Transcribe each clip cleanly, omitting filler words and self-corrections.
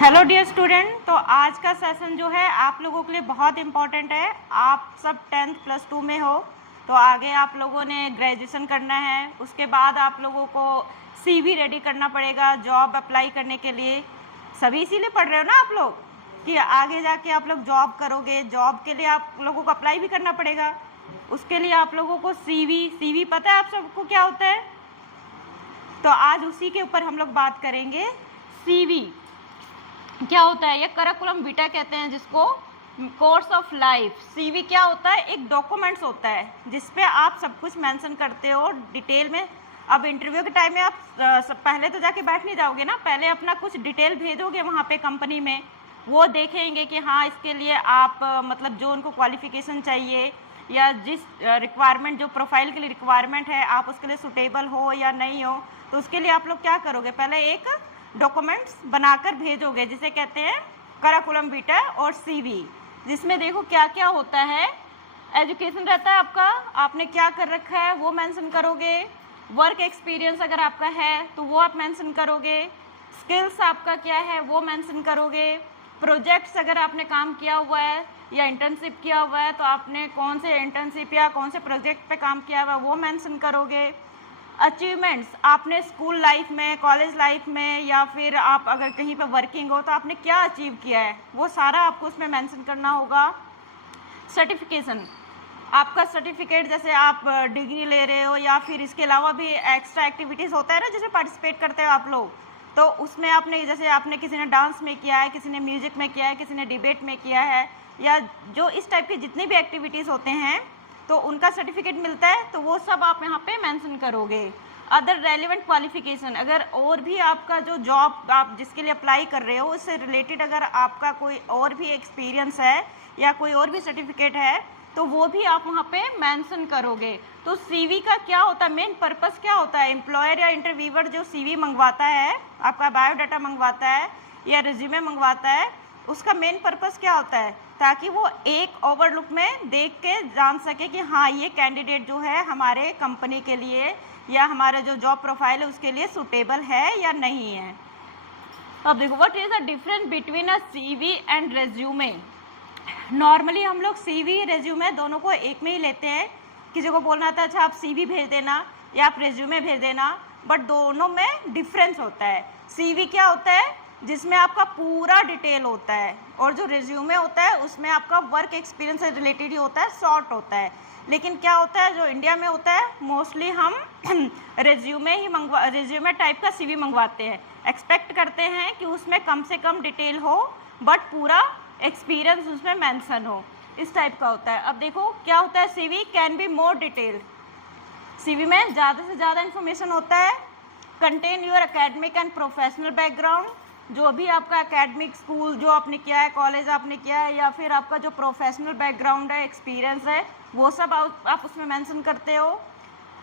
Hello dear student, तो आज का सेशन जो है आप लोगों के लिए बहुत इम्पॉर्टेंट है। आप सब 10th प्लस 2 में हो, तो आगे आप लोगों ने ग्रेजुएशन करना है। उसके बाद आप लोगों को सीवी रेडी करना पड़ेगा जॉब अप्लाई करने के लिए। सभी इसीलिए पढ़ रहे हो ना आप लोग कि आगे जाके आप लोग जॉब करोगे। जॉब के लिए आप लोगों को अप्लाई भी करना पड़ेगा। उसके लिए आप लोगों को सीवी पता है आप सबको क्या होता है? तो आज उसी के ऊपर हम लोग बात करेंगे। सीवी क्या होता है? ये करिकुलम विटा कहते हैं जिसको, कोर्स ऑफ लाइफ। सीवी क्या होता है? एक डॉक्यूमेंट्स होता है जिसपे आप सब कुछ मेंशन करते हो डिटेल में। अब इंटरव्यू के टाइम में आप पहले तो जाके बैठ नहीं जाओगे ना, पहले अपना कुछ डिटेल भेजोगे वहाँ पे कंपनी में। वो देखेंगे कि हाँ इसके लिए आप मतलब जो उनको क्वालिफिकेशन चाहिए या जिस रिक्वायरमेंट, जो प्रोफाइल के लिए रिक्वायरमेंट है, आप उसके लिए सुटेबल हो या नहीं हो। तो उसके लिए आप लोग क्या करोगे? पहले एक डॉक्यूमेंट्स बनाकर भेजोगे जिसे कहते हैं करिकुलम विटा और सीवी, जिसमें देखो क्या क्या होता है। एजुकेशन रहता है आपका, आपने क्या कर रखा है वो मेंशन करोगे। वर्क एक्सपीरियंस अगर आपका है तो वो आप मेंशन करोगे। स्किल्स आपका क्या है वो मेंशन करोगे। प्रोजेक्ट्स अगर आपने काम किया हुआ है या इंटर्नशिप किया हुआ है तो आपने कौन से इंटर्नशिप या कौन से प्रोजेक्ट पे काम किया हुआ है वो मेंशन करोगे। अचीवमेंट्स आपने स्कूल लाइफ में, कॉलेज लाइफ में, या फिर आप अगर कहीं पे वर्किंग हो तो आपने क्या अचीव किया है वो सारा आपको उसमें मेंशन करना होगा। सर्टिफिकेशन, आपका सर्टिफिकेट, जैसे आप डिग्री ले रहे हो या फिर इसके अलावा भी एक्स्ट्रा एक्टिविटीज़ होता है ना जिसमें पार्टिसिपेट करते हो आप लोग, तो उसमें आपने, जैसे आपने किसी ने डांस में किया है, किसी ने म्यूजिक में किया है, किसी ने डिबेट में किया है, या जो इस टाइप की जितनी भी एक्टिविटीज़ होते हैं तो उनका सर्टिफिकेट मिलता है, तो वो सब आप यहाँ पे मेंशन करोगे। अदर रेलिवेंट क्वालिफिकेशन, अगर और भी आपका जो जॉब आप जिसके लिए अप्लाई कर रहे हो उससे रिलेटेड अगर आपका कोई और भी एक्सपीरियंस है या कोई और भी सर्टिफिकेट है तो वो भी आप वहाँ पे मेंशन करोगे। तो सीवी का क्या होता है, मेन पर्पस क्या होता है? एम्प्लॉयर या इंटरव्यूअर जो सीवी मंगवाता है, आपका बायोडाटा मंगवाता है या रिज्यूमे मंगवाता है, उसका मेन पर्पस क्या होता है? ताकि वो एक ओवरलुक में देख के जान सके कि हाँ ये कैंडिडेट जो है हमारे कंपनी के लिए या हमारा जो जॉब प्रोफाइल है उसके लिए सूटेबल है या नहीं है। अब देखो, what is the difference between a CV and resume. Normally हम लोग सीवी रेज्यूमे दोनों को एक में ही लेते हैं। किसी को बोलना था अच्छा आप सीवी भेज देना या आप रेज्यूमे भेज देना, बट दोनों में डिफरेंस होता है। सीवी क्या होता है? जिसमें आपका पूरा डिटेल होता है, और जो रिज्यूमे होता है उसमें आपका वर्क एक्सपीरियंस से रिलेटेड ही होता है, शॉर्ट होता है। लेकिन क्या होता है, जो इंडिया में होता है मोस्टली हम रिज्यूमे टाइप का सीवी मंगवाते हैं। एक्सपेक्ट करते हैं कि उसमें कम से कम डिटेल हो बट पूरा एक्सपीरियंस उसमें मेंशन हो, इस टाइप का होता है। अब देखो क्या होता है, CV can be more detail. CV में ज़्यादा से ज़्यादा इन्फॉर्मेशन होता है। Contain your academic and professional background, जो भी आपका एकेडमिक, स्कूल जो आपने किया है, कॉलेज आपने किया है, या फिर आपका जो प्रोफेशनल बैकग्राउंड है, एक्सपीरियंस है, वो सब आप उसमें मेंशन करते हो।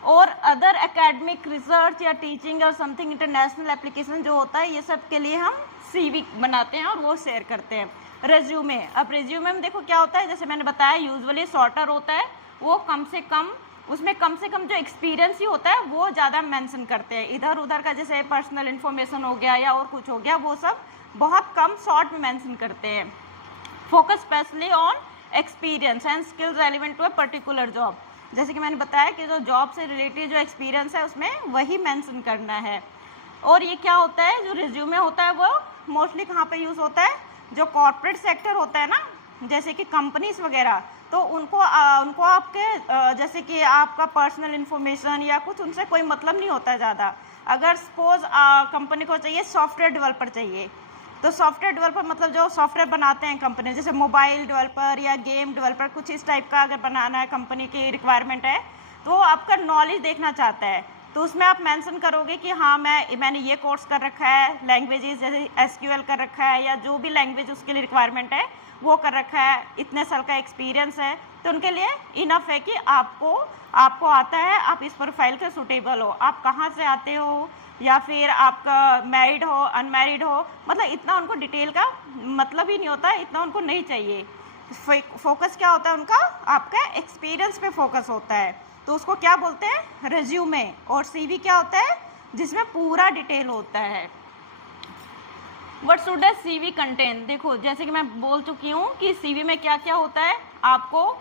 और अदर एकेडमिक, रिसर्च या टीचिंग और समथिंग इंटरनेशनल एप्लीकेशन जो होता है, ये सब के लिए हम सीवी बनाते हैं और वो शेयर करते हैं। रेज्यूमे, अब रेज्यूमे में देखो क्या होता है, जैसे मैंने बताया यूजुअली शॉर्टर होता है, वो कम से कम जो एक्सपीरियंस ही होता है वो ज़्यादा मेंशन करते हैं। इधर उधर का जैसे पर्सनल इन्फॉर्मेशन हो गया या और कुछ हो गया, वो सब बहुत कम शॉर्ट में मेंशन करते हैं। Focus specially on experience and skills relevant to a particular job, जैसे कि मैंने बताया कि जो जॉब से रिलेटेड जो एक्सपीरियंस है उसमें वही मेंशन करना है। और ये क्या होता है, जो रिज्यूमे होता है वो मोस्टली कहाँ पे यूज़ होता है? जो कॉर्पोरेट सेक्टर होता है ना, जैसे कि कंपनीज वगैरह, तो उनको आपके जैसे कि आपका पर्सनल इन्फॉर्मेशन या कुछ उनसे कोई मतलब नहीं होता है ज़्यादा। अगर सपोज कंपनी को चाहिए सॉफ्टवेयर डेवलपर चाहिए, तो सॉफ्टवेयर डेवलपर मतलब जो सॉफ्टवेयर बनाते हैं कंपनी, जैसे मोबाइल डेवलपर या गेम डेवलपर, कुछ इस टाइप का अगर बनाना है, कंपनी की रिक्वायरमेंट है, तो आपका नॉलेज देखना चाहता है, तो उसमें आप मेंशन करोगे कि हाँ मैंने ये कोर्स कर रखा है, लैंग्वेजेस जैसे एसक्यूएल कर रखा है या जो भी लैंग्वेज उसके लिए रिक्वायरमेंट है वो कर रखा है, इतने साल का एक्सपीरियंस है, तो उनके लिए इनफ है कि आपको आता है, आप इस प्रोफाइल के सूटेबल हो, आप कहाँ से आते हो, या फिर आपका मैरिड हो, अनमैरिड हो, मतलब इतना उनको डिटेल का मतलब ही नहीं होता, इतना उनको नहीं चाहिए। फोकस क्या होता है उनका? आपका एक्सपीरियंस पे फोकस होता है, तो उसको क्या बोलते हैं? रिज्यूमे। और सीवी क्या होता है? जिसमें पूरा डिटेल होता है। What should a CV contain. देखो जैसे कि मैं बोल चुकी हूँ कि सीवी में क्या क्या होता है, आपको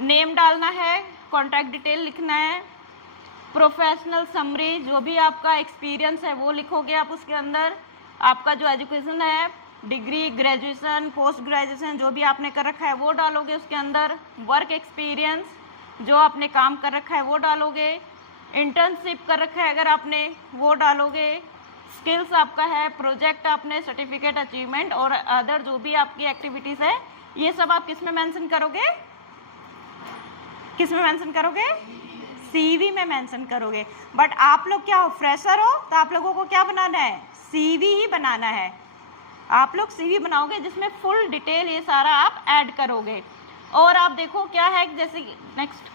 नेम डालना है, कॉन्टैक्ट डिटेल लिखना है, प्रोफेशनल समरी, जो भी आपका एक्सपीरियंस है वो लिखोगे आप उसके अंदर, आपका जो एजुकेशन है, डिग्री, ग्रेजुएशन, पोस्ट ग्रेजुएशन जो भी आपने कर रखा है वो डालोगे उसके अंदर, वर्क एक्सपीरियंस जो आपने काम कर रखा है वो डालोगे, इंटर्नशिप कर रखा है अगर आपने वो डालोगे, स्किल्स आपका है, प्रोजेक्ट आपने, सर्टिफिकेट, अचीवमेंट और अदर जो भी आपकी एक्टिविटीज़ है ये सब आप किस में मेंशन करोगे, किस में मेंशन करोगे, सीवी में मेंशन करोगे। बट आप लोग क्या हो, फ्रेशर हो, तो आप लोगों को क्या बनाना है, सीवी ही बनाना है। आप लोग सीवी बनाओगे जिसमें फुल डिटेल ये सारा आप ऐड करोगे। और आप देखो क्या है, जैसे नेक्स्ट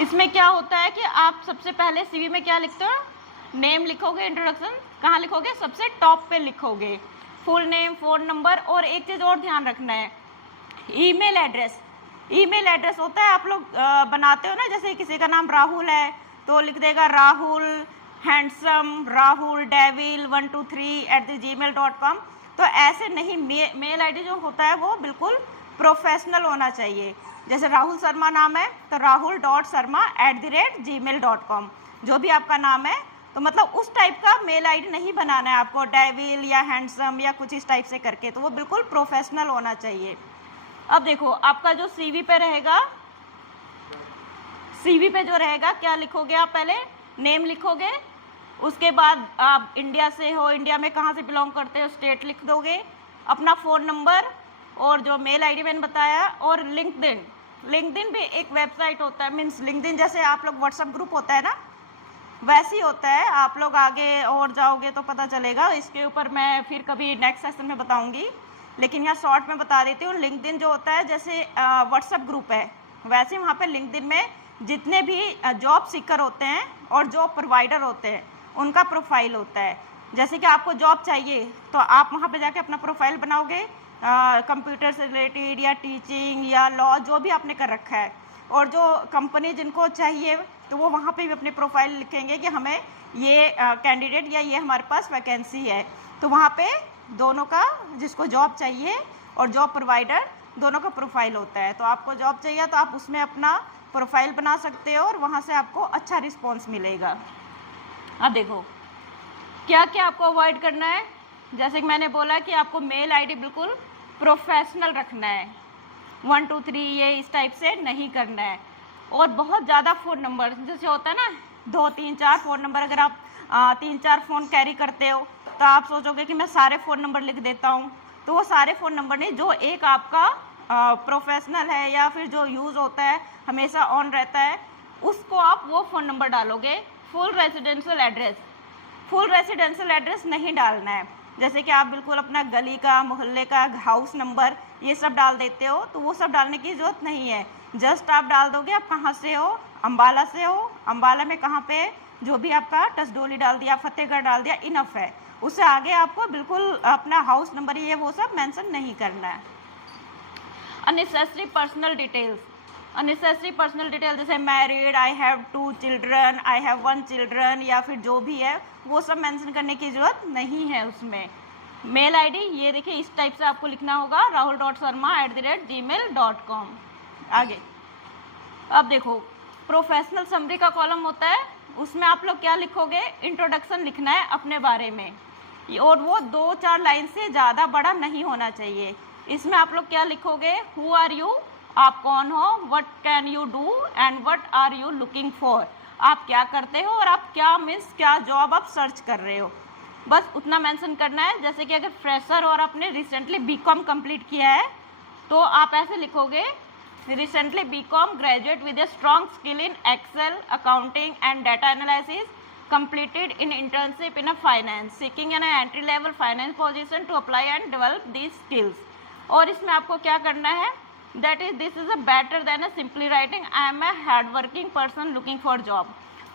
इसमें क्या होता है कि आप सबसे पहले सीवी में क्या लिखते हो, नेम लिखोगे, इंट्रोडक्शन कहाँ लिखोगे, सबसे टॉप पे लिखोगे, फुल नेम, फ़ोन नंबर, और एक चीज़ और ध्यान रखना है, ईमेल एड्रेस। ईमेल एड्रेस होता है, आप लोग बनाते हो ना, जैसे किसी का नाम राहुल है तो लिख देगा Rahul handsome, Rahul devil 123@gmail.com। तो ऐसे नहीं, मेल आईडी जो होता है वो बिल्कुल प्रोफेशनल होना चाहिए। जैसे राहुल शर्मा नाम है तो rahul.sharma@gmail.com, जो भी आपका नाम है तो मतलब उस टाइप का मेल आईडी नहीं बनाना है आपको, डेविल या हैंडसम या कुछ इस टाइप से करके, तो वो बिल्कुल प्रोफेशनल होना चाहिए। अब देखो आपका जो सीवी पे रहेगा, सीवी पे जो रहेगा क्या लिखोगे आप, पहले नेम लिखोगे, उसके बाद आप इंडिया से हो, इंडिया में कहाँ से बिलोंग करते हो, स्टेट लिख दोगे, अपना फ़ोन नंबर और जो मेल आईडी मैंने बताया, और लिंक्डइन। लिंक्डइन भी एक वेबसाइट होता है, मीन्स लिंक्डइन जैसे आप लोग व्हाट्सएप ग्रुप होता है ना वैसे ही होता है, आप लोग आगे और जाओगे तो पता चलेगा, इसके ऊपर मैं फिर कभी नेक्स्ट सेशन में बताऊंगी, लेकिन यहाँ शॉर्ट में बता देती हूँ। लिंक्डइन जो होता है जैसे व्हाट्सएप ग्रुप है, वैसे वहाँ पे लिंक्डइन में जितने भी जॉब सीकर होते हैं और जॉब प्रोवाइडर होते हैं उनका प्रोफाइल होता है। जैसे कि आपको जॉब चाहिए तो आप वहाँ पे जाके अपना प्रोफाइल बनाओगे, कंप्यूटर से रिलेटेड या टीचिंग या लॉ जो भी आपने कर रखा है, और जो कंपनी जिनको चाहिए तो वो वहाँ पे भी अपनी प्रोफाइल लिखेंगे कि हमें ये कैंडिडेट या ये हमारे पास वैकेंसी है, तो वहाँ पे दोनों का, जिसको जॉब चाहिए और जॉब प्रोवाइडर दोनों का प्रोफाइल होता है। तो आपको जॉब चाहिए तो आप उसमें अपना प्रोफाइल बना सकते हो और वहाँ से आपको अच्छा रिस्पॉन्स मिलेगा। अब देखो क्या क्या आपको अवॉइड करना है, जैसे कि मैंने बोला कि आपको मेल आईडी बिल्कुल प्रोफेशनल रखना है, 1 2 3 ये इस टाइप से नहीं करना है। और बहुत ज़्यादा फ़ोन नंबर जैसे होता है ना, 2 3 4 फ़ोन नंबर, अगर आप 3 4 फ़ोन कैरी करते हो तो आप सोचोगे कि मैं सारे फ़ोन नंबर लिख देता हूँ, तो वो सारे फ़ोन नंबर नहीं, जो एक आपका प्रोफेशनल है या फिर जो यूज़ होता है हमेशा ऑन रहता है उसको आप वो फ़ोन नंबर डालोगे। Full residential address, full residential address नहीं डालना है, जैसे कि आप बिल्कुल अपना गली का, मोहल्ले का, हाउस नंबर ये सब डाल देते हो, तो वो सब डालने की ज़रूरत नहीं है। जस्ट आप डाल दोगे आप कहाँ से हो, अम्बाला से हो, अम्बाला में कहाँ पे, जो भी आपका टसडोली डाल दिया, फतेहगढ़ डाल दिया, इनफ है। उससे आगे आपको बिल्कुल अपना हाउस नंबर ये वो सब मेंशन नहीं करना है। Unnecessary personal details, unnecessary personal detail जैसे married, I have 2 children, I have 1 children या फिर जो भी है वो सब मेंशन करने की ज़रूरत नहीं है उसमें। मेल आईडी ये देखिए इस टाइप से आपको लिखना होगा, rahul.sharma@gmail.com। आगे अब देखो प्रोफेशनल समरी का कॉलम होता है, उसमें आप लोग क्या लिखोगे, इंट्रोडक्शन लिखना है अपने बारे में, और वो 2-4 लाइन से ज़्यादा बड़ा नहीं होना चाहिए। इसमें आप लोग क्या लिखोगे, हु आर यू, आप कौन हो, what can you do and what are you looking for, आप क्या करते हो और आप क्या मीन्स क्या जॉब आप सर्च कर रहे हो, बस उतना मेंशन करना है। जैसे कि अगर फ्रेशर और आपने रिसेंटली बीकॉम कंप्लीट किया है तो आप ऐसे लिखोगे, recently BCom graduate with a strong skill in Excel, accounting and data analysis, completed in internship in a finance, seeking an entry level finance position to apply and develop these skills। और इसमें आपको क्या करना है, that is this is a better than a simply writing I am a hard working person looking for job।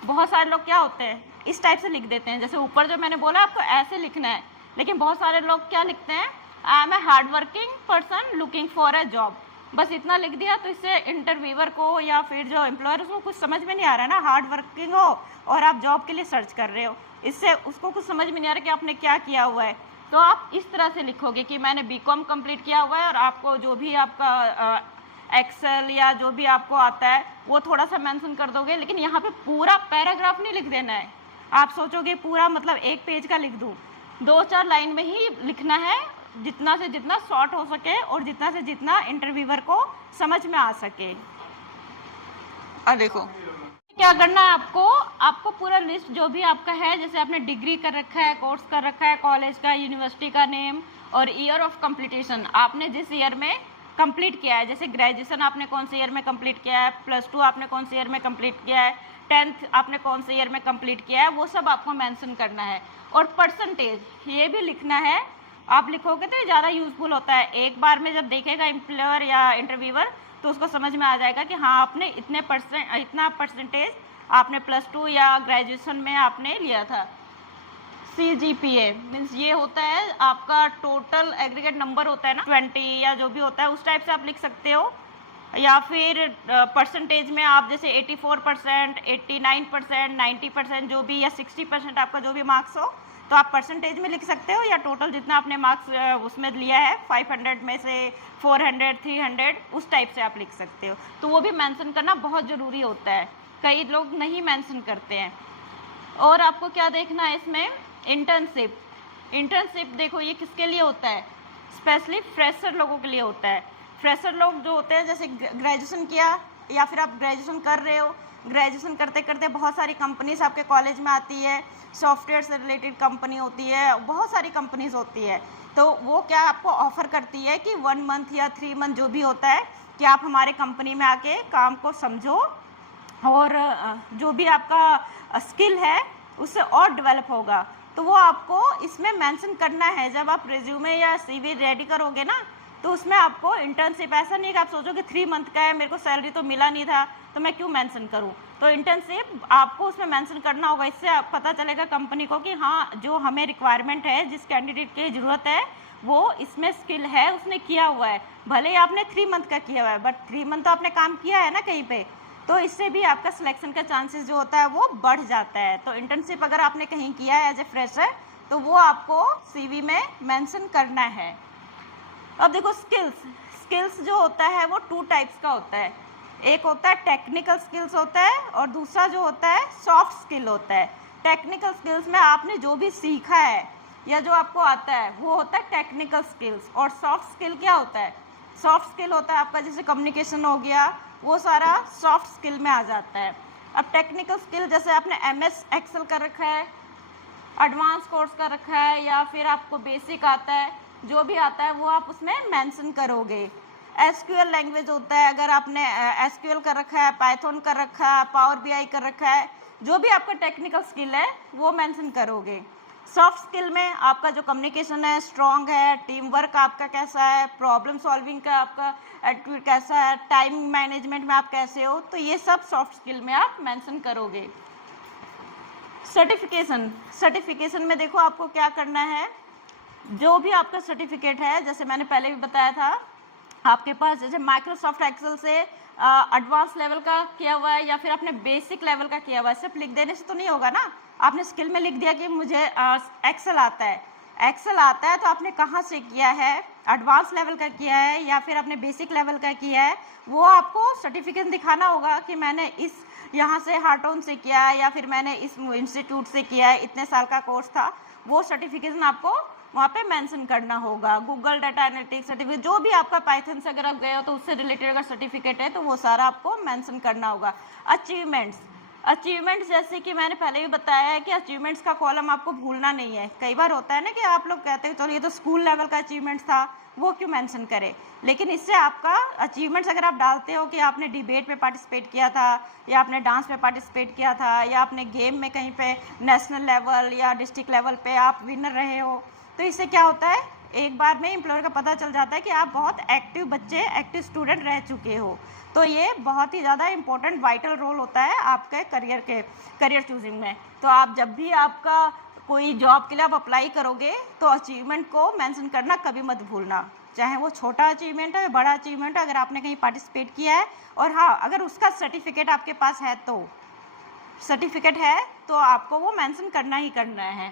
बहुत सारे लोग क्या होते हैं इस टाइप से लिख देते हैं, जैसे ऊपर जो मैंने बोला आपको ऐसे लिखना है, लेकिन बहुत सारे लोग क्या लिखते हैं, I am a hard working person looking for a job, बस इतना लिख दिया। तो इससे इंटरव्यूअर को या फिर जो एम्प्लॉयर उसको कुछ समझ में नहीं आ रहा है ना, हार्ड वर्किंग हो और आप जॉब के लिए सर्च कर रहे हो, इससे उसको कुछ समझ में नहीं आ रहा कि आपने क्या किया हुआ है। तो आप इस तरह से लिखोगे कि मैंने बीकॉम कंप्लीट किया हुआ है, और आपको जो भी आपका एक्सेल या जो भी आपको आता है वो थोड़ा सा मेंशन कर दोगे, लेकिन यहाँ पे पूरा पैराग्राफ नहीं लिख देना है। आप सोचोगे पूरा मतलब एक पेज का लिख दूँ, 2-4 लाइन में ही लिखना है, जितना से जितना शॉर्ट हो सके और जितना से जितना इंटरव्यूअर को समझ में आ सके। अब देखो क्या करना है आपको पूरा लिस्ट जो भी आपका है, जैसे आपने डिग्री कर रखा है, कोर्स कर रखा है, कॉलेज का, यूनिवर्सिटी का नेम और ईयर ऑफ कंप्लीटेशन, आपने जिस ईयर में कंप्लीट किया है, जैसे ग्रेजुएशन आपने कौन से ईयर में कंप्लीट किया है, +2 आपने कौन से ईयर में कंप्लीट किया है, 10th आपने कौन से ईयर में कंप्लीट किया है, वो सब आपको मेंशन करना है। और परसेंटेज ये भी लिखना है, आप लिखोगे तो ज़्यादा यूजफुल होता है। एक बार में जब देखेगा एम्प्लॉयर या इंटरव्यूअर तो उसको समझ में आ जाएगा कि हाँ आपने इतना परसेंटेज आपने +2 या ग्रेजुएशन में आपने लिया था। CGPA मीन्स ये होता है आपका टोटल एग्रीगेट नंबर होता है ना, 20 या जो भी होता है उस टाइप से आप लिख सकते हो, या फिर परसेंटेज में आप जैसे 84%, 89%, 90% जो भी, या 60% आपका जो भी मार्क्स हो तो आप परसेंटेज में लिख सकते हो, या टोटल जितना आपने मार्क्स उसमें लिया है 500 में से 400, 300 उस टाइप से आप लिख सकते हो। तो वो भी मेंशन करना बहुत ज़रूरी होता है, कई लोग नहीं मेंशन करते हैं। और आपको क्या देखना है इसमें, इंटर्नशिप देखो ये किसके लिए होता है, स्पेशली फ्रेशर लोगों के लिए होता है। फ्रेशर लोग जो होते हैं, जैसे ग्रेजुएशन किया या फिर आप ग्रेजुएशन कर रहे हो, ग्रेजुएशन करते करते बहुत सारी कंपनीज आपके कॉलेज में आती है, सॉफ्टवेयर से रिलेटेड कंपनी होती है, बहुत सारी कंपनीज होती है, तो वो क्या आपको ऑफर करती है कि 1 मंथ या 3 मंथ जो भी होता है कि आप हमारे कंपनी में आके काम को समझो और जो भी आपका स्किल है उससे और डेवलप होगा। तो वो आपको इसमें मेंशन करना है। जब आप रिज्यूमे या CV रेडी करोगे ना तो उसमें आपको इंटर्नशिप, ऐसा नहीं है कि आप सोचो कि 3 मंथ का है, मेरे को सैलरी तो मिला नहीं था तो मैं क्यों मेंशन करूं। तो इंटर्नशिप आपको उसमें मेंशन करना होगा, इससे आप पता चलेगा कंपनी को कि हाँ जो हमें रिक्वायरमेंट है, जिस कैंडिडेट की ज़रूरत है वो इसमें स्किल है, उसने किया हुआ है। भले ही आपने 3 मंथ का किया हुआ है बट 3 मंथ तो आपने काम किया है ना कहीं पे, तो इससे भी आपका सिलेक्शन का चांसेस जो होता है वो बढ़ जाता है। तो इंटर्नशिप अगर आपने कहीं किया है एज ए फ्रेशर तो वो आपको CV में मेंशन करना है। अब देखो स्किल्स जो होता है वो 2 टाइप्स का होता है, एक होता है टेक्निकल स्किल्स होता है और दूसरा जो होता है सॉफ्ट स्किल होता है। टेक्निकल स्किल्स में आपने जो भी सीखा है या जो आपको आता है वो होता है टेक्निकल स्किल्स। और सॉफ्ट स्किल क्या होता है, सॉफ्ट स्किल होता है आपका जैसे कम्युनिकेशन हो गया, वो सारा सॉफ्ट स्किल में आ जाता है। अब टेक्निकल स्किल जैसे आपने MS एक्सेल कर रखा है, एडवांस कोर्स कर रखा है, या फिर आपको बेसिक आता है, जो भी आता है वो आप उसमें मेंशन करोगे। SQL लैंग्वेज होता है, अगर आपने SQL कर रखा है, पाइथन कर रखा है, पावर BI कर रखा है, जो भी आपका टेक्निकल स्किल है वो मेंशन करोगे। सॉफ्ट स्किल में आपका जो कम्युनिकेशन है स्ट्रॉन्ग है, टीम वर्क आपका कैसा है, प्रॉब्लम सॉल्विंग का आपका एटीट्यूड कैसा है, टाइम मैनेजमेंट में आप कैसे हो, तो ये सब सॉफ्ट स्किल में आप मेंशन करोगे। सर्टिफिकेशन में देखो आपको क्या करना है, जो भी आपका सर्टिफिकेट है, जैसे मैंने पहले भी बताया था, आपके पास जैसे माइक्रोसॉफ्ट एक्सेल से एडवांस लेवल का किया हुआ है या फिर आपने बेसिक लेवल का किया हुआ है, सिर्फ लिख देने से तो नहीं होगा ना। आपने स्किल में लिख दिया कि मुझे एक्सेल आता है, तो आपने कहाँ से किया है, एडवांस लेवल का किया है या फिर आपने बेसिक लेवल का किया है, वो आपको सर्टिफिकेट दिखाना होगा कि मैंने इस यहाँ से हार्टोन से किया है या फिर मैंने इस इंस्टीट्यूट से किया है, इतने साल का कोर्स था, वो सर्टिफिकेशन आपको वहाँ पे मेंशन करना होगा। गूगल डाटा एनालिटिक्स सर्टिफिकेट, जो भी आपका पाइथन से अगर आप गए हो तो उससे रिलेटेड अगर सर्टिफिकेट है तो वो सारा आपको मेंशन करना होगा। अचीवमेंट्स जैसे कि मैंने पहले भी बताया है कि अचीवमेंट्स का कॉलम आपको भूलना नहीं है। कई बार होता है ना कि आप लोग कहते हैं चलो ये तो स्कूल लेवल का अचीवमेंट्स था, वो क्यों मेंशन करें, लेकिन इससे आपका अचीवमेंट्स अगर आप डालते हो कि आपने डिबेट में पार्टिसिपेट किया था या आपने डांस में पार्टिसिपेट किया था या आपने गेम में कहीं पे नेशनल लेवल या डिस्ट्रिक्ट लेवल पे आप विनर रहे हो, तो इससे क्या होता है, एक बार में एम्प्लॉयर का पता चल जाता है कि आप बहुत एक्टिव स्टूडेंट रह चुके हो। तो ये बहुत ही ज़्यादा इंपॉर्टेंट वाइटल रोल होता है आपके करियर चूजिंग में। तो आप जब भी आपका कोई जॉब के लिए आप अप्लाई करोगे तो अचीवमेंट को मेंशन करना कभी मत भूलना, चाहे वो छोटा अचीवमेंट है बड़ा अचीवमेंट है, अगर आपने कहीं पार्टिसिपेट किया है और हाँ अगर उसका सर्टिफिकेट आपके पास है तो आपको वो मेंशन करना ही करना है।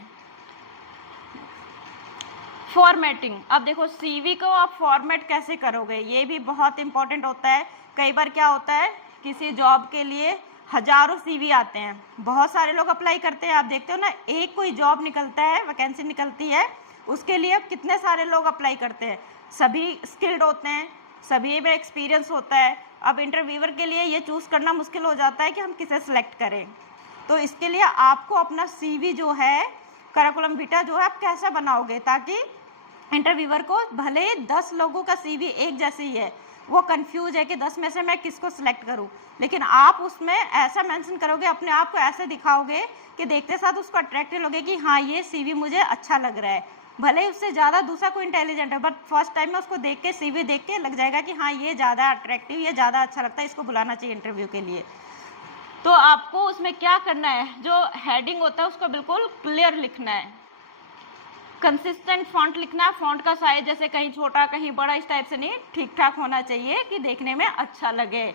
फॉर्मेटिंग, अब देखो सीवी को आप फॉर्मेट कैसे करोगे, ये भी बहुत इंपॉर्टेंट होता है। कई बार क्या होता है, किसी जॉब के लिए हजारों सीवी आते हैं, बहुत सारे लोग अप्लाई करते हैं, आप देखते हो ना, एक कोई जॉब निकलता है, वैकेंसी निकलती है, उसके लिए कितने सारे लोग अप्लाई करते हैं, सभी स्किल्ड होते हैं, सभी में एक्सपीरियंस होता है। अब इंटरव्यूअर के लिए ये चूज़ करना मुश्किल हो जाता है कि हम किसे सिलेक्ट करें। तो इसके लिए आपको अपना सीवी जो है, करिकुलम विटा जो है, आप कैसे बनाओगे ताकि इंटरव्यूअर को, भले 10 लोगों का सीवी एक जैसे ही है, वो कंफ्यूज है कि 10 में से मैं किसको सिलेक्ट करूं, लेकिन आप उसमें ऐसा मेंशन करोगे, अपने आप को ऐसे दिखाओगे कि देखते साथ उसको अट्रैक्टिव लगे कि हाँ ये सीवी मुझे अच्छा लग रहा है। भले उससे ज़्यादा दूसरा कोई इंटेलिजेंट है, बट फर्स्ट टाइम में उसको देख के, सीवी देख के लग जाएगा कि हाँ ये ज़्यादा अट्रैक्टिव, ये ज़्यादा अच्छा लगता है, इसको बुलाना चाहिए इंटरव्यू के लिए। तो आपको उसमें क्या करना है, जो हेडिंग होता है उसको बिल्कुल क्लियर लिखना है, कंसिस्टेंट फॉन्ट लिखना है, फॉन्ट का साइज जैसे कहीं छोटा कहीं बड़ा इस टाइप से नहीं, ठीक ठाक होना चाहिए कि देखने में अच्छा लगे।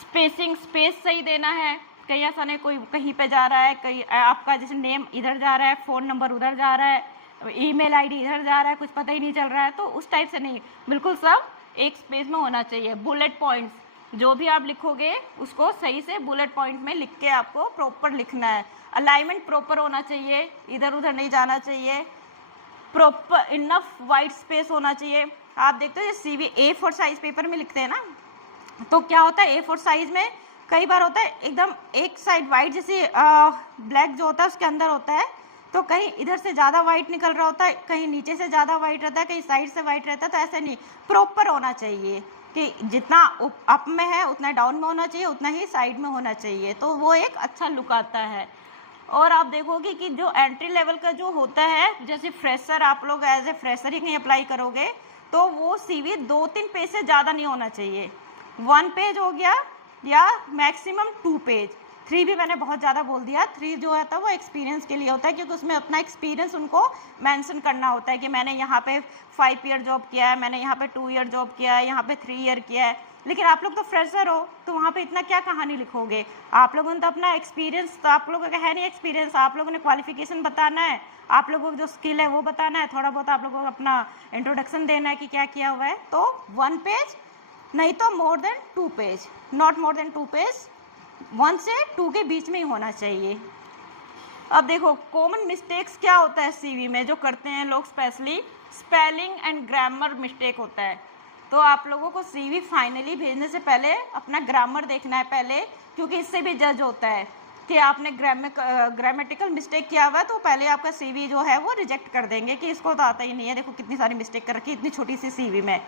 स्पेसिंग, स्पेस सही देना है, कहीं ऐसा नहीं कोई कहीं पे जा रहा है, कहीं आपका जैसे नेम इधर जा रहा है, फ़ोन नंबर उधर जा रहा है, ईमेल आईडी इधर जा रहा है, कुछ पता ही नहीं चल रहा है, तो उस टाइप से नहीं, बिल्कुल सब एक स्पेस में होना चाहिए। बुलेट पॉइंट्स, जो भी आप लिखोगे उसको सही से बुलेट पॉइंट में लिख के आपको प्रॉपर लिखना है। अलाइनमेंट प्रॉपर होना चाहिए, इधर उधर नहीं जाना चाहिए, प्रॉपर इनफ वाइट स्पेस होना चाहिए। आप देखते हो सीवी A4 साइज पेपर में लिखते हैं ना, तो क्या होता है A4 साइज में कई बार होता है एकदम एक साइड वाइट, जैसे ब्लैक जो होता है उसके अंदर होता है, तो कहीं इधर से ज़्यादा वाइट निकल रहा होता है, कहीं नीचे से ज़्यादा वाइट रहता है, कहीं साइड से वाइट रहता है, तो ऐसे नहीं, प्रॉपर होना चाहिए कि जितना अप में है उतना डाउन में होना चाहिए, उतना ही साइड में होना चाहिए, तो वो एक अच्छा लुक आता है। और आप देखोगे कि जो एंट्री लेवल का जो होता है, जैसे फ्रेशर, आप लोग एज ए फ्रेशर ही कहीं अप्लाई करोगे, तो वो सीवी 2-3 पेज से ज़्यादा नहीं होना चाहिए, 1 पेज हो गया या मैक्सिमम 2 पेज। 3 भी मैंने बहुत ज़्यादा बोल दिया, 3 जो है वो एक्सपीरियंस के लिए होता है, क्योंकि उसमें अपना एक्सपीरियंस उनको मेंशन करना होता है कि मैंने यहाँ पे 5 ईयर जॉब किया है, मैंने यहाँ पे 2 ईयर जॉब किया है, यहाँ पे 3 ईयर किया है। लेकिन आप लोग तो फ्रेशर हो, तो वहाँ पे इतना क्या कहानी लिखोगे, आप लोगों ने तो अपना एक्सपीरियंस, तो आप लोगों का है नहीं एक्सपीरियंस, आप लोगों ने क्वालिफिकेशन बताना है, आप लोगों को जो स्किल है वो बताना है, थोड़ा बहुत आप लोगों को अपना इंट्रोडक्शन देना है कि क्या किया हुआ है। तो 1 पेज नहीं तो more than 2 page, not more than 2 page, 1 से 2 के बीच में ही होना चाहिए। अब देखो कॉमन मिस्टेक्स क्या होता है सीवी में जो करते हैं लोग, specially spelling and grammar mistake होता है। तो आप लोगों को सीवी फाइनली भेजने से पहले अपना ग्रामर देखना है पहले, क्योंकि इससे भी जज होता है कि आपने ग्रामेटिकल मिस्टेक किया हुआ है, तो पहले आपका सीवी जो है वो रिजेक्ट कर देंगे कि इसको तो आता ही नहीं है, देखो कितनी सारी मिस्टेक कर रखी है इतनी छोटी सी सीवी में।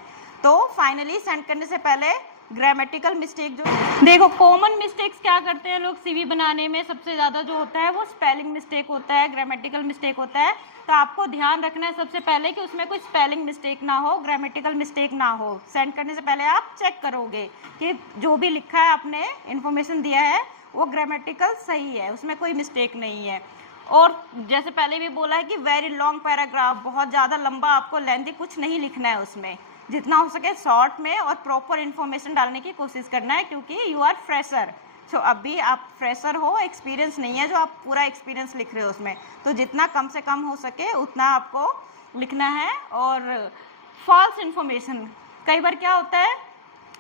तो फाइनली सेंड करने से पहले ग्रामेटिकल मिस्टेक जो, देखो कॉमन मिस्टेक्स क्या करते हैं लोग सीवी बनाने में, सबसे ज़्यादा जो होता है वो स्पेलिंग मिस्टेक होता है, ग्रामेटिकल मिस्टेक होता है। तो आपको ध्यान रखना है सबसे पहले कि उसमें कोई स्पेलिंग मिस्टेक ना हो, ग्रामेटिकल मिस्टेक ना हो। सेंड करने से पहले आप चेक करोगे कि जो भी लिखा है, आपने इन्फॉर्मेशन दिया है, वो ग्रामेटिकल सही है, उसमें कोई मिस्टेक नहीं है। और जैसे पहले भी बोला है कि वेरी लॉन्ग पैराग्राफ, बहुत ज़्यादा लंबा आपको लेंथी कुछ नहीं लिखना है उसमें, जितना हो सके शॉर्ट में और प्रॉपर इन्फॉर्मेशन डालने की कोशिश करना है, क्योंकि यू आर फ्रेशर। तो अभी आप फ्रेशर हो, एक्सपीरियंस नहीं है जो आप पूरा एक्सपीरियंस लिख रहे हो उसमें, तो जितना कम से कम हो सके उतना आपको लिखना है। और फॉल्स इन्फॉर्मेशन, कई बार क्या होता है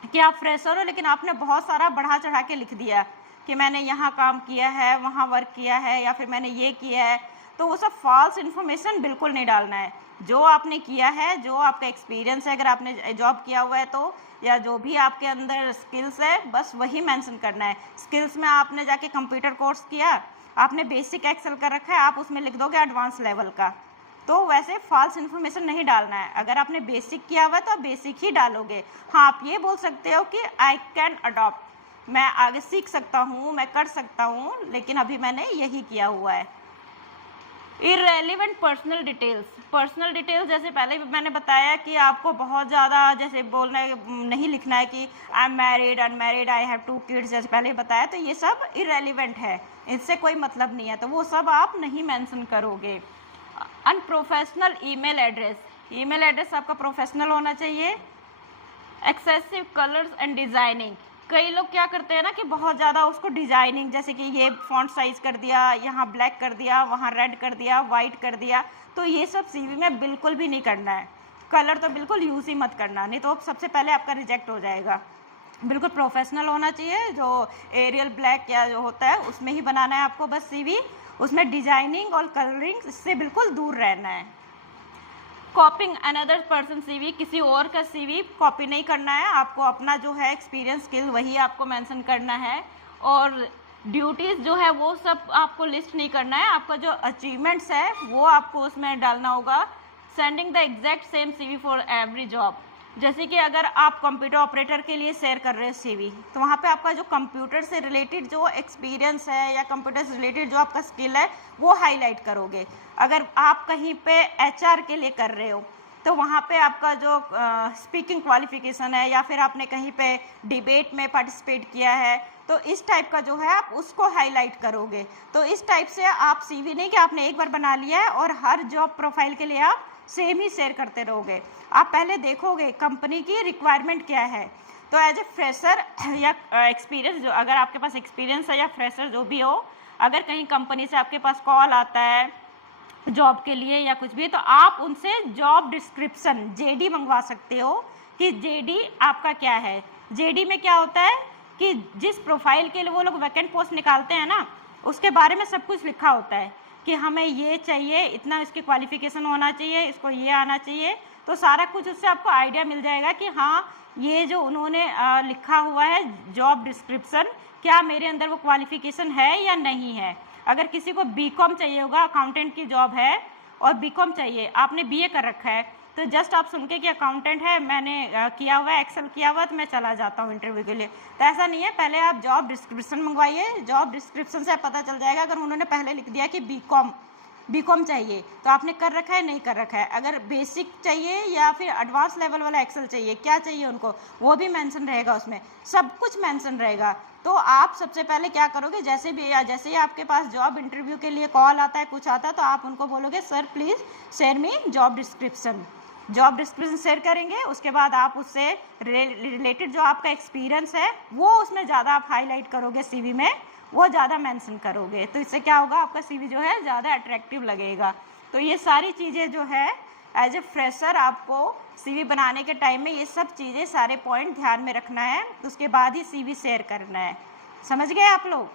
कि आप फ्रेशर हो लेकिन आपने बहुत सारा बढ़ा चढ़ा के लिख दिया कि मैंने यहाँ काम किया है, वहाँ वर्क किया है, या फिर मैंने ये किया है, तो वो सब फॉल्स इन्फॉर्मेशन बिल्कुल नहीं डालना है। जो आपने किया है, जो आपका एक्सपीरियंस है, अगर आपने जॉब किया हुआ है तो, या जो भी आपके अंदर स्किल्स है, बस वही मेंशन करना है। स्किल्स में आपने जाके कंप्यूटर कोर्स किया, आपने बेसिक एक्सेल कर रखा है, आप उसमें लिख दोगे एडवांस लेवल का, तो वैसे फॉल्स इन्फॉर्मेशन नहीं डालना है। अगर आपने बेसिक किया हुआ है तो आप बेसिक ही डालोगे। हाँ, आप ये बोल सकते हो कि आई कैन अडॉप्ट, मैं आगे सीख सकता हूँ, मैं कर सकता हूँ, लेकिन अभी मैंने यही किया हुआ है। Irrelevant personal details, personal details जैसे पहले भी मैंने बताया कि आपको बहुत ज़्यादा जैसे बोलना नहीं लिखना है कि I am married, unmarried, I have 2 kids, जैसे पहले भी बताया, तो ये सब इररेलेवेंट है, इससे कोई मतलब नहीं है, तो वो सब आप नहीं मेंशन करोगे। Unprofessional email address, email address आपका प्रोफेशनल होना चाहिए। एक्सेसिव कलर्स एंड डिज़ाइनिंग, कई लोग क्या करते हैं ना कि बहुत ज़्यादा उसको डिजाइनिंग, जैसे कि ये फॉन्ट साइज कर दिया, यहाँ ब्लैक कर दिया, वहाँ रेड कर दिया, वाइट कर दिया, तो ये सब सीवी में बिल्कुल भी नहीं करना है। कलर तो बिल्कुल यूज़ ही मत करना, नहीं तो सबसे पहले आपका रिजेक्ट हो जाएगा। बिल्कुल प्रोफेशनल होना चाहिए, जो एरियल ब्लैक या जो होता है उसमें ही बनाना है आपको बस सीवी, उसमें डिजाइनिंग और कलरिंग इससे बिल्कुल दूर रहना है। कॉपिंग अनदर पर्सन सीवी, किसी और का सीवी कॉपी नहीं करना है, आपको अपना जो है एक्सपीरियंस स्किल वही आपको मेंशन करना है। और ड्यूटीज़ जो है वो सब आपको लिस्ट नहीं करना है, आपका जो अचीवमेंट्स है वो आपको उसमें डालना होगा। Sending the exact same CV for every job, जैसे कि अगर आप कंप्यूटर ऑपरेटर के लिए शेयर कर रहे हो सीवी, तो वहाँ पे आपका जो कंप्यूटर से रिलेटेड जो एक्सपीरियंस है या कंप्यूटर से रिलेटेड जो आपका स्किल है वो हाईलाइट करोगे। अगर आप कहीं पे एचआर के लिए कर रहे हो तो वहाँ पे आपका जो स्पीकिंग क्वालिफिकेशन है या फिर आपने कहीं पे डिबेट में पार्टिसिपेट किया है, तो इस टाइप का जो है आप उसको हाईलाइट करोगे। तो इस टाइप से आप सीवी नहीं कि आपने एक बार बना लिया है और हर जॉब प्रोफाइल के लिए आप सेम ही शेयर करते रहोगे। आप पहले देखोगे कंपनी की रिक्वायरमेंट क्या है। तो एज ए फ्रेशर या एक्सपीरियंस, जो अगर आपके पास एक्सपीरियंस है या फ्रेशर जो भी हो, अगर कहीं कंपनी से आपके पास कॉल आता है जॉब के लिए या कुछ भी, तो आप उनसे जॉब डिस्क्रिप्शन जेडी मंगवा सकते हो कि जेडी आपका क्या है। जेडी में क्या होता है कि जिस प्रोफाइल के लिए वो लोग वैकेंट पोस्ट निकालते हैं ना, उसके बारे में सब कुछ लिखा होता है कि हमें ये चाहिए, इतना इसकी क्वालिफिकेशन होना चाहिए, इसको ये आना चाहिए। तो सारा कुछ उससे आपको आइडिया मिल जाएगा कि हाँ, ये जो उन्होंने लिखा हुआ है जॉब डिस्क्रिप्शन, क्या मेरे अंदर वो क्वालिफिकेशन है या नहीं है। अगर किसी को बीकॉम चाहिए होगा, अकाउंटेंट की जॉब है और बीकॉम चाहिए, आपने बीए कर रखा है, तो जस्ट आप सुन के कि अकाउंटेंट है, मैंने किया हुआ है, एक्सेल किया हुआ है, तो मैं चला जाता हूँ इंटरव्यू के लिए, तो ऐसा नहीं है। पहले आप जॉब डिस्क्रिप्शन मंगवाइए, जॉब डिस्क्रिप्शन से पता चल जाएगा। अगर उन्होंने पहले लिख दिया कि बीकॉम चाहिए, तो आपने कर रखा है नहीं कर रखा है। अगर बेसिक चाहिए या फिर एडवांस लेवल वाला एक्सेल चाहिए, क्या चाहिए उनको, वो भी मेंशन रहेगा, उसमें सब कुछ मेंशन रहेगा। तो आप सबसे पहले क्या करोगे, जैसे ही आपके पास जॉब इंटरव्यू के लिए कॉल आता है, कुछ आता है, तो आप उनको बोलोगे sir please share me job description. Job description share करेंगे, उसके बाद आप उससे रिलेटेड जो आपका एक्सपीरियंस है वो उसमें ज़्यादा आप हाईलाइट करोगे, सीवी में वो ज़्यादा मेंशन करोगे। तो इससे क्या होगा, आपका सीवी जो है ज़्यादा अट्रैक्टिव लगेगा। तो ये सारी चीज़ें जो है एज ए फ्रेशर आपको सीवी बनाने के टाइम में ये सब चीज़ें, सारे पॉइंट ध्यान में रखना है, उसके बाद ही सीवी शेयर करना है। समझ गए आप लोग?